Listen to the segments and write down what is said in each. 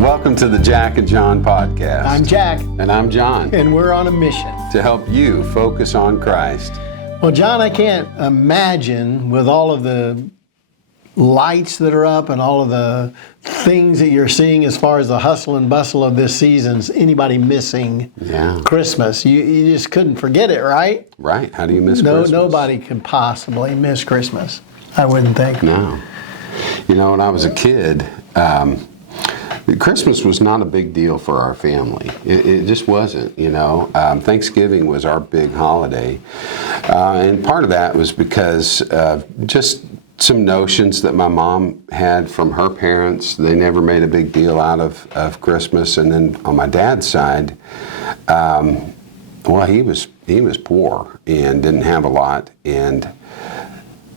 Welcome to the Jack and John podcast. I'm Jack. And I'm John. And we're on a mission to help you focus on Christ. Well, John, I can't imagine with all of the lights that are up and all of the things that you're seeing as far as the hustle and bustle of this season, anybody missing Christmas. You just couldn't forget it, right? Right. How do you miss Christmas? Nobody could possibly miss Christmas, I wouldn't think. No. You know, when I was a kid, Christmas was not a big deal for our family. It just wasn't, you know. Thanksgiving was our big holiday. And part of that was because just some notions that my mom had from her parents. They never made a big deal out of Christmas. And then on my dad's side, well, he was poor and didn't have a lot. And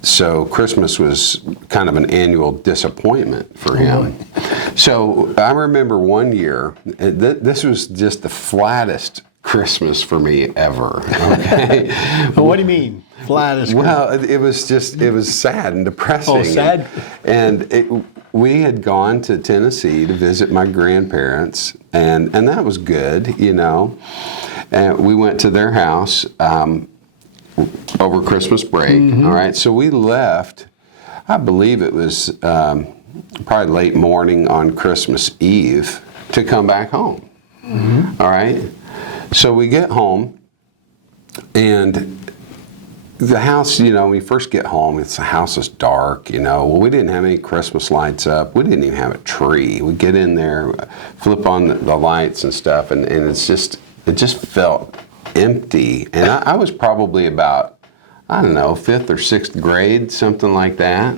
so Christmas was kind of an annual disappointment for him. So I remember one year, this was just the flattest Christmas for me ever. Okay. What do you mean, flattest? Well, it was sad and depressing. Oh, sad. And we had gone to Tennessee to visit my grandparents, and that was good, you know. And we went to their house over Christmas break. All right, so we left. I believe it was probably late morning on Christmas Eve to come back home. All right, so we get home, and the house, you know, when we first get home, the house is dark, you know. Well, we didn't have any Christmas lights up. We didn't even have a tree. We get in there, flip on the lights and stuff, and it just felt empty. And I was probably about, I don't know, 5th or 6th grade, something like that.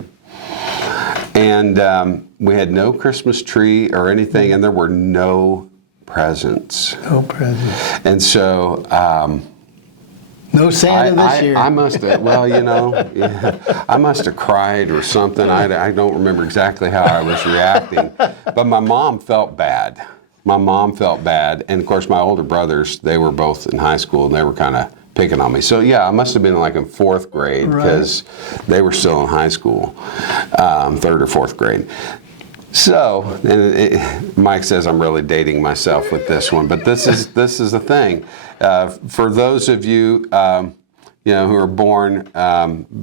And we had no Christmas tree or anything, and there were no presents. No presents. And so no Santa this year. I must have, well, you know, I must have cried or something. I don't remember exactly how I was reacting. But my mom felt bad. And of course my older brothers, they were both in high school, and they were kind of picking on me. So yeah, I must have been like in 4th grade, because they were still in high school, 3rd or 4th grade. So, and Mike says I'm really dating myself with this one, but this is the thing. For those of you, you know, who are born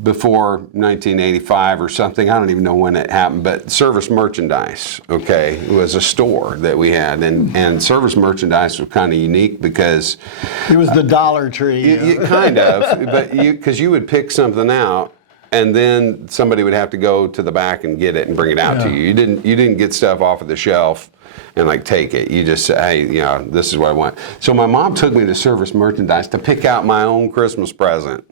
before 1985 or something, I don't even know when it happened, but Service Merchandise, okay, was a store that we had, and Service Merchandise was kind of unique because it was the Dollar Tree. Kind of, but because you would pick something out, and then somebody would have to go to the back and get it and bring it out to you. You didn't get stuff off of the shelf and like take it. You just say, hey, you know, this is what I want. So my mom took me to Service Merchandise to pick out my own Christmas present.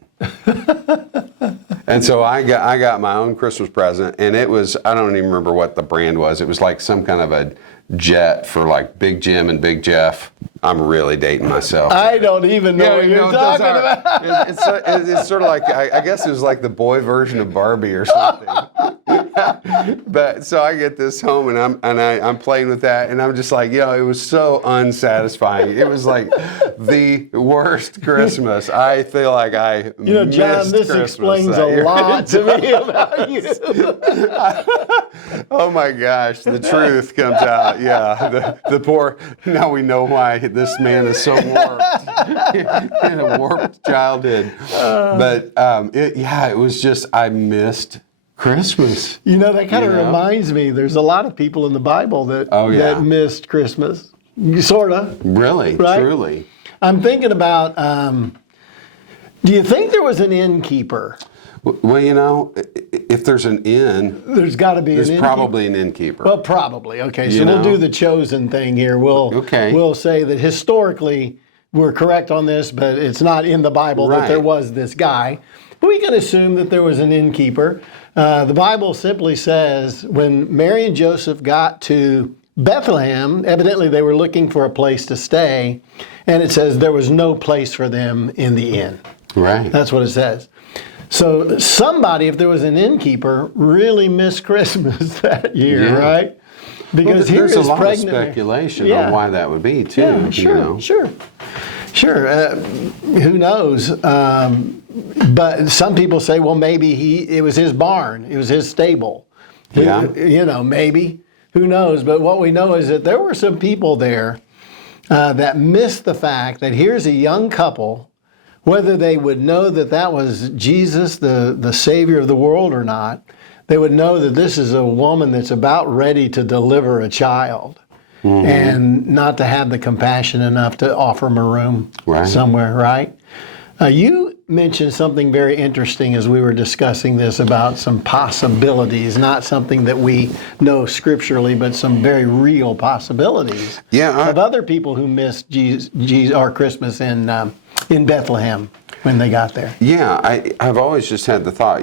And so I got my own Christmas present, and it was, I don't even remember what the brand was. It was like some kind of a jet for like Big Jim and Big Jeff. I'm really dating myself. I don't even know what you're talking about. It's sort of like, I guess it was like the boy version of Barbie or something. But so I get this home, and I'm playing with that, and I'm just like, you know, it was so unsatisfying. It was like the worst Christmas. I feel like I missed John, this Christmas explains a lot to me about you. Oh my gosh, the truth comes out. Yeah, the poor. Now we know why this man is so warped. In a warped childhood. But it was just, I missed Christmas. You know, that kind of reminds me, there's a lot of people in the Bible that missed Christmas. Sort of. Really? Right? Truly. I'm thinking about, do you think there was an innkeeper? Well, you know, if there's an inn, there's got to be there's probably an innkeeper. Well, probably. Okay, so we'll do the chosen thing here. We'll say that historically we're correct on this, but it's not in the Bible that there was this guy. But we can assume that there was an innkeeper. The Bible simply says when Mary and Joseph got to Bethlehem, evidently they were looking for a place to stay, and it says there was no place for them in the inn. Right. That's what it says. So somebody, if there was an innkeeper, really missed Christmas that year, right? Because there's a lot of speculation on why that would be, too. Yeah, sure. Who knows? But some people say, well, maybe it was his barn. It was his stable. You know, maybe. who knows? But what we know is that there were some people there that missed the fact that here's a young couple, whether they would know that that was Jesus, the Savior of the world or not, they would know that this is a woman that's about ready to deliver a child. Mm-hmm. And not to have the compassion enough to offer him a room somewhere, right? You mentioned something very interesting as we were discussing this about some possibilities, not something that we know scripturally, but some very real possibilities of other people who missed Jesus or Christmas in Bethlehem when they got there. Yeah, I've always just had the thought,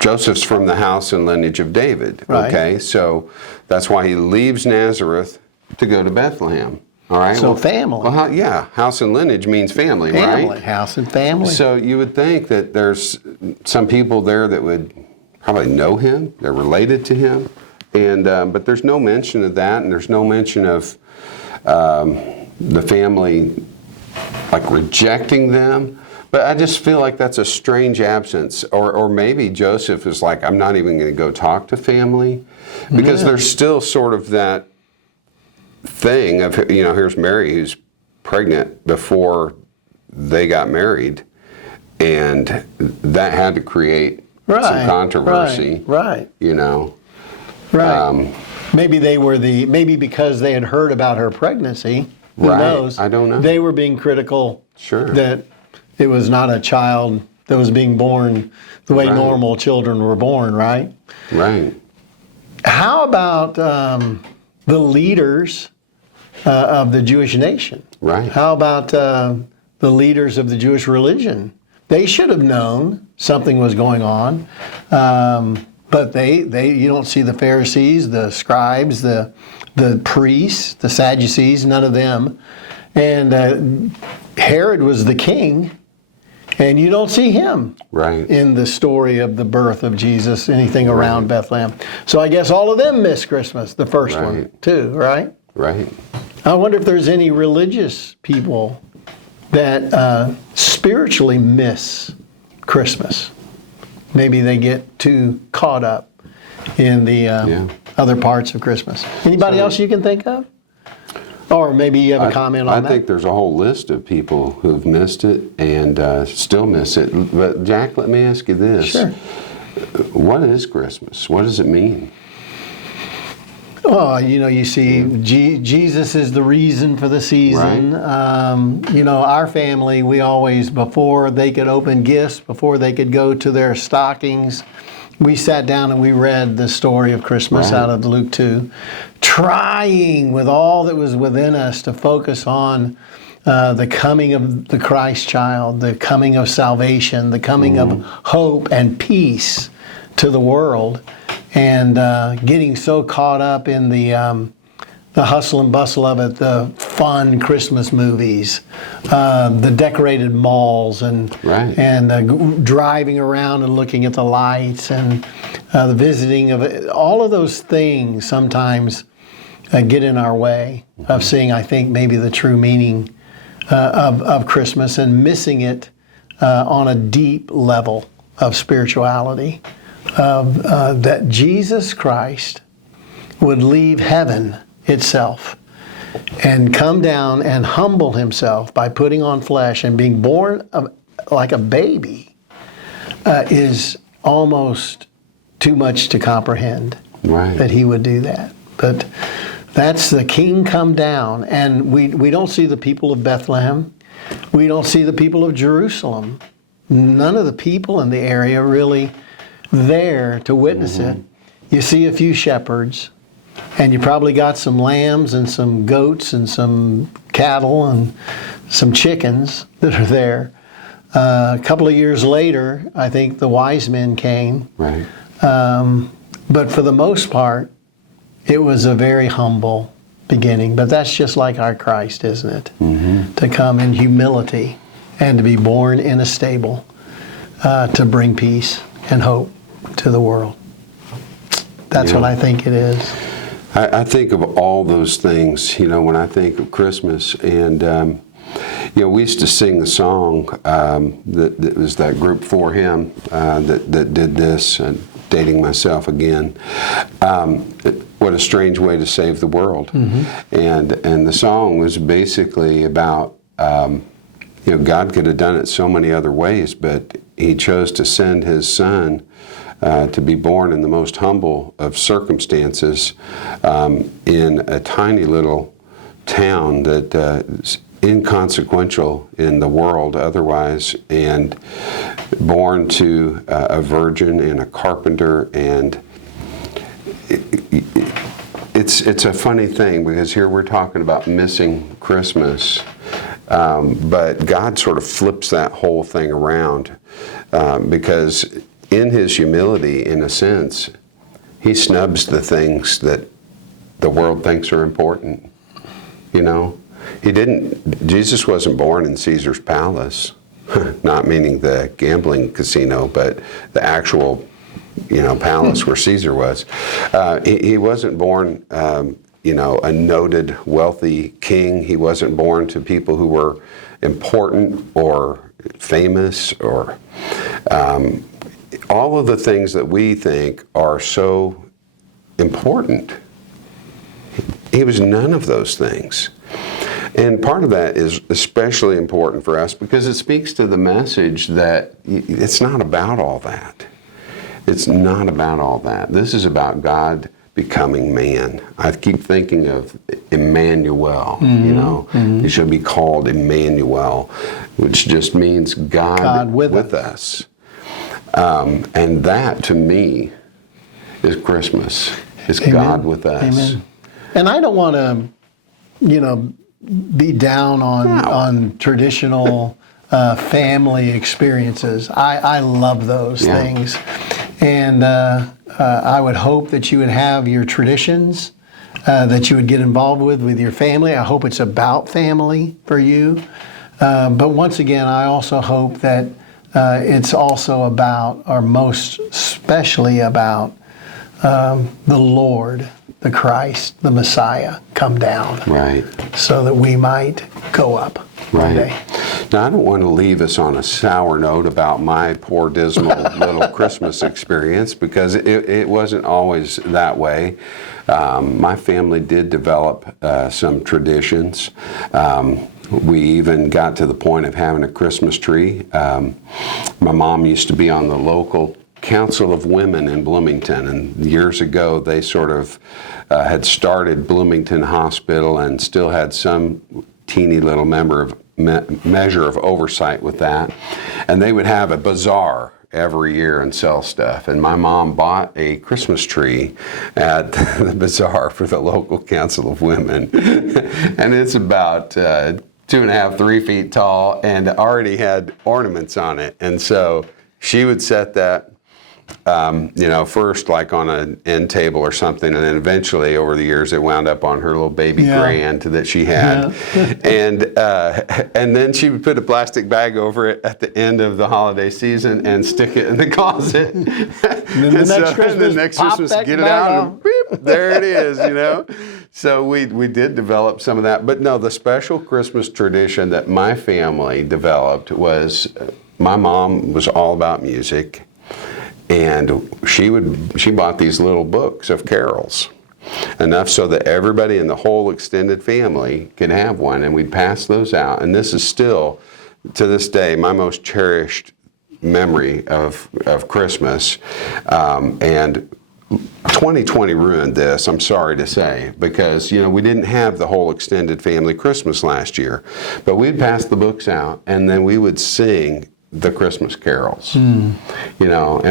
Joseph's from the house and lineage of David, okay? So that's why he leaves Nazareth to go to Bethlehem, all right? So family. Well, house and lineage means family, right? Family, house and family. So you would think that there's some people there that would probably know him, they're related to him, and but there's no mention of that, and there's no mention of the family like rejecting them. But I just feel like that's a strange absence. Or maybe Joseph is like, I'm not even going to go talk to family. Because there's still sort of that thing of, here's Mary who's pregnant before they got married. And that had to create some controversy. Right. Right. Maybe because they had heard about her pregnancy. Who knows? I don't know. They were being critical that it was not a child that was being born the way normal children were born, right? Right. How about the leaders of the Jewish nation? Right. How about the leaders of the Jewish religion? They should have known something was going on, but you don't see the Pharisees, the scribes, the priests, the Sadducees, none of them. And Herod was the king, and you don't see him in the story of the birth of Jesus, anything around Bethlehem. So I guess all of them missed Christmas, the first one too, right? Right. I wonder if there's any religious people that spiritually miss Christmas. Maybe they get too caught up in the other parts of Christmas. Anybody else you can think of? Or maybe you have a comment on that? I think there's a whole list of people who've missed it and still miss it. But Jack, let me ask you this. Sure. What is Christmas? What does it mean? Oh, you see, Jesus is the reason for the season. Right. Our family, we always, before they could open gifts, before they could go to their stockings, we sat down and we read the story of Christmas out of Luke 2, trying with all that was within us to focus on the coming of the Christ child, the coming of salvation, the coming of hope and peace to the world, and getting so caught up in the hustle and bustle of it, the fun Christmas movies, the decorated malls, and driving around and looking at the lights, and the visiting of it. All of those things sometimes get in our way of seeing, I think, maybe the true meaning of Christmas, and missing it on a deep level of spirituality, that Jesus Christ would leave heaven itself and come down and humble himself by putting on flesh and being born like a baby is almost too much to comprehend that he would do that. But that's the King come down, and we don't see the people of Bethlehem. We don't see the people of Jerusalem. None of the people in the area really there to witness it. You see a few shepherds, and you probably got some lambs and some goats and some cattle and some chickens that are there. A couple of years later, I think the wise men came. Right. But for the most part, it was a very humble beginning. But that's just like our Christ, isn't it? To come in humility and to be born in a stable to bring peace and hope to the world. That's what I think it is. I think of all those things, when I think of Christmas. And, we used to sing the song that was that group For Him that did this. dating myself again. What a strange way to save the world. And the song was basically about, God could have done it so many other ways, but he chose to send his son to be born in the most humble of circumstances in a tiny little town that is inconsequential in the world otherwise, and born to a virgin and a carpenter. And it's a funny thing, because here we're talking about missing Christmas, but God sort of flips that whole thing around, because in his humility, in a sense, he snubs the things that the world thinks are important. Jesus wasn't born in Caesar's palace, not meaning the gambling casino, but the actual, palace where Caesar was. He wasn't born, a noted, wealthy king. He wasn't born to people who were important or famous or all of the things that we think are so important. He was none of those things. And part of that is especially important for us because it speaks to the message that it's not about all that. It's not about all that. This is about God becoming man. I keep thinking of Emmanuel, He should be called Emmanuel, which just means God with us. And that, to me, is Christmas. It's Amen. God with us. Amen. And I don't want to, be down on traditional family experiences. I love those things. And I would hope that you would have your traditions that you would get involved with your family. I hope it's about family for you. But once again, I also hope that it's also about, or most especially about, the Lord, the Christ, the Messiah, come down. Right. So that we might go up one day. Now, I don't want to leave us on a sour note about my poor, dismal little Christmas experience, because it wasn't always that way. My family did develop some traditions. We even got to the point of having a Christmas tree. My mom used to be on the local Council of Women in Bloomington, and years ago they sort of had started Bloomington Hospital and still had some teeny little measure of oversight with that. And they would have a bazaar every year and sell stuff. And my mom bought a Christmas tree at the bazaar for the local Council of Women. And it's about 2.5, 3 feet tall and already had ornaments on it. And so she would set that first like on an end table or something, and then eventually over the years it wound up on her little baby grand that she had. And then she would put a plastic bag over it at the end of the holiday season and stick it in the closet. And then the next Christmas, get it out and beep, there it is, So we did develop some of that. But no, the special Christmas tradition that my family developed was my mom was all about music. And she bought these little books of carols, enough so that everybody in the whole extended family could have one, and we'd pass those out. And this is still, to this day, my most cherished memory of Christmas. And 2020 ruined this, I'm sorry to say, because we didn't have the whole extended family Christmas last year. But we'd pass the books out, and then we would sing the Christmas carols, and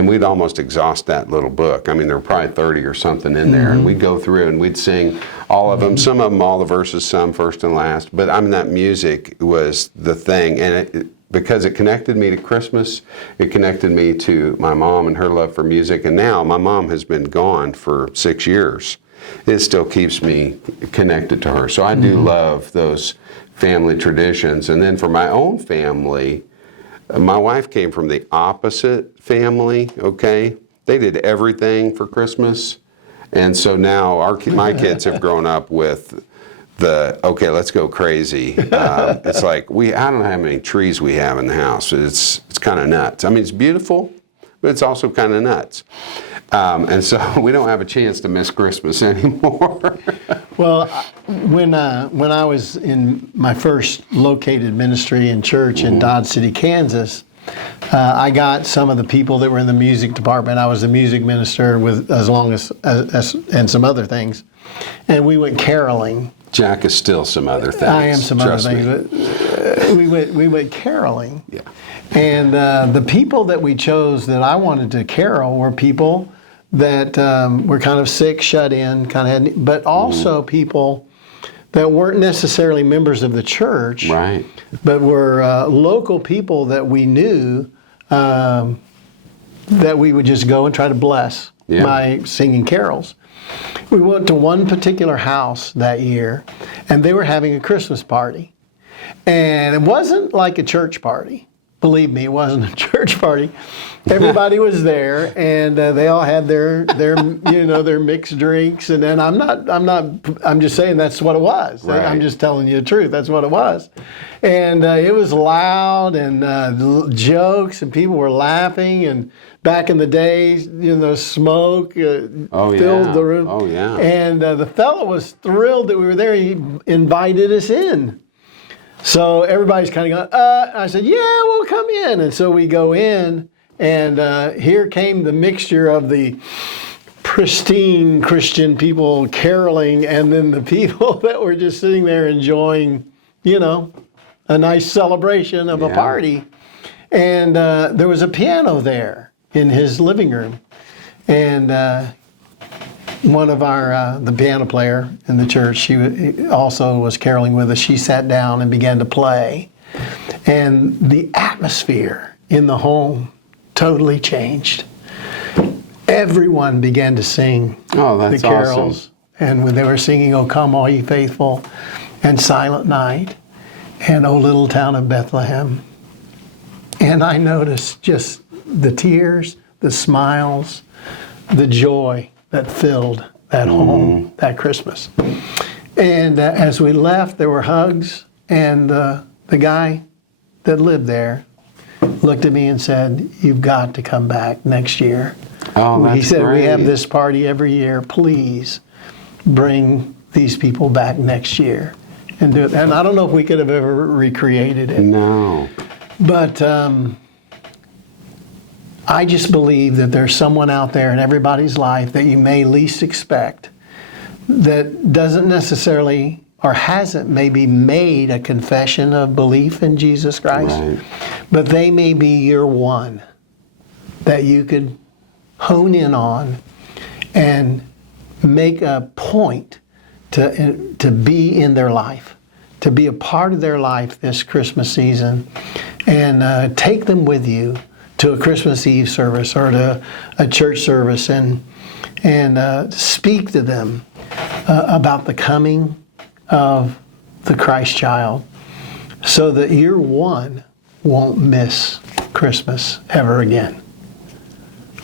we'd almost exhaust that little book. I mean, there were probably 30 or something in there, and we'd go through and we'd sing all of them, some of them all the verses, some first and last, but that music was the thing, and because it connected me to Christmas, it connected me to my mom and her love for music, and now my mom has been gone for 6 years. It still keeps me connected to her, so I do love those family traditions. And then for my own family, my wife came from the opposite family, okay? They did everything for Christmas. And so now my kids have grown up with okay, let's go crazy. It's like, I don't know how many trees we have in the house. It's kind of nuts. I mean, it's beautiful, but it's also kind of nuts. And so we don't have a chance to miss Christmas anymore. Well, when I was in my first located ministry and church in Dodge City, Kansas, I got some of the people that were in the music department. I was the music minister with and some other things, and we went caroling. Jack is still some other things. I am some Trust other things. me. But we went caroling. Yeah. And the people that we chose that I wanted to carol were people that were kind of sick, shut in, but also people that weren't necessarily members of the church, right, but were local people that we knew that we would just go and try to bless by singing carols. We went to one particular house that year, and they were having a Christmas party. And it wasn't like a church party. Believe me, it wasn't a church party. Everybody was there, and they all had their mixed drinks. And then I'm just saying that's what it was. Right. I'm just telling you the truth. That's what it was. And it was loud and jokes, and people were laughing. And back in the days, smoke filled the room. Oh yeah. And the fellow was thrilled that we were there. He invited us in. So everybody's kind of going, I said, yeah, we'll come in. And so we go in, and here came the mixture of the pristine Christian people caroling, and then the people that were just sitting there enjoying, a nice celebration of a party. And there was a piano there in his living room. And one of the piano player in the church, she also was caroling with us. She sat down and began to play. And the atmosphere in the home totally changed. Everyone began to sing the carols. Awesome. And when they were singing, "O Come All Ye Faithful," and "Silent Night," and "O Little Town of Bethlehem." And I noticed just the tears, the smiles, the joy that filled that home that Christmas. And as we left, there were hugs, and the guy that lived there looked at me and said, "You've got to come back next year." Oh, that's He said, great. "We have this party every year. Please bring these people back next year and do it." And I don't know if we could have ever recreated it. No. But I just believe that there's someone out there in everybody's life that you may least expect that doesn't necessarily or hasn't maybe made a confession of belief in Jesus Christ, Right. but they may be your one that you could hone in on and make a point to be in their life, to be a part of their life this Christmas season, and take them with you to a Christmas Eve service or to a church service, and speak to them about the coming of the Christ child, so that your one won't miss Christmas ever again.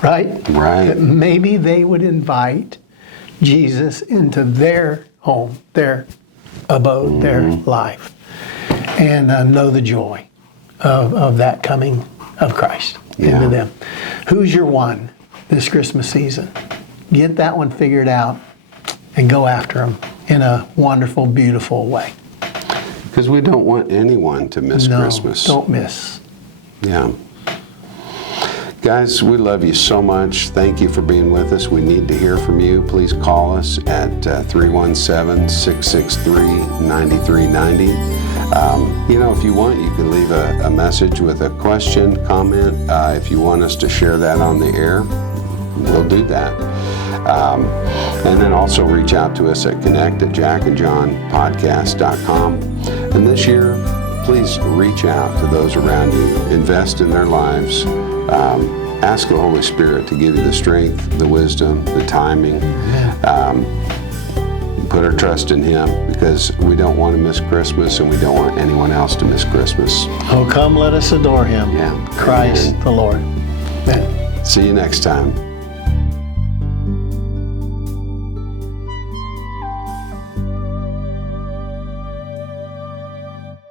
Right? Right. That maybe they would invite Jesus into their home, their abode, their life, and know the joy of that coming of Christ into them. Who's your one this Christmas season? Get that one figured out and go after them in a wonderful, beautiful way. Because we don't want anyone to miss Christmas. Don't miss. Yeah. Guys, we love you so much. Thank you for being with us. We need to hear from you. Please call us at 317-663-9390. If you want, you can leave a message with a question, comment. If you want us to share that on the air, we'll do that. And then also reach out to us at connect@jackandjohnpodcast.com. And this year, please reach out to those around you. Invest in their lives. Ask the Holy Spirit to give you the strength, the wisdom, the timing. Put our trust in Him, because we don't want to miss Christmas, and we don't want anyone else to miss Christmas. Oh, come let us adore Him. Yeah. Christ the Lord. Amen. See you next time.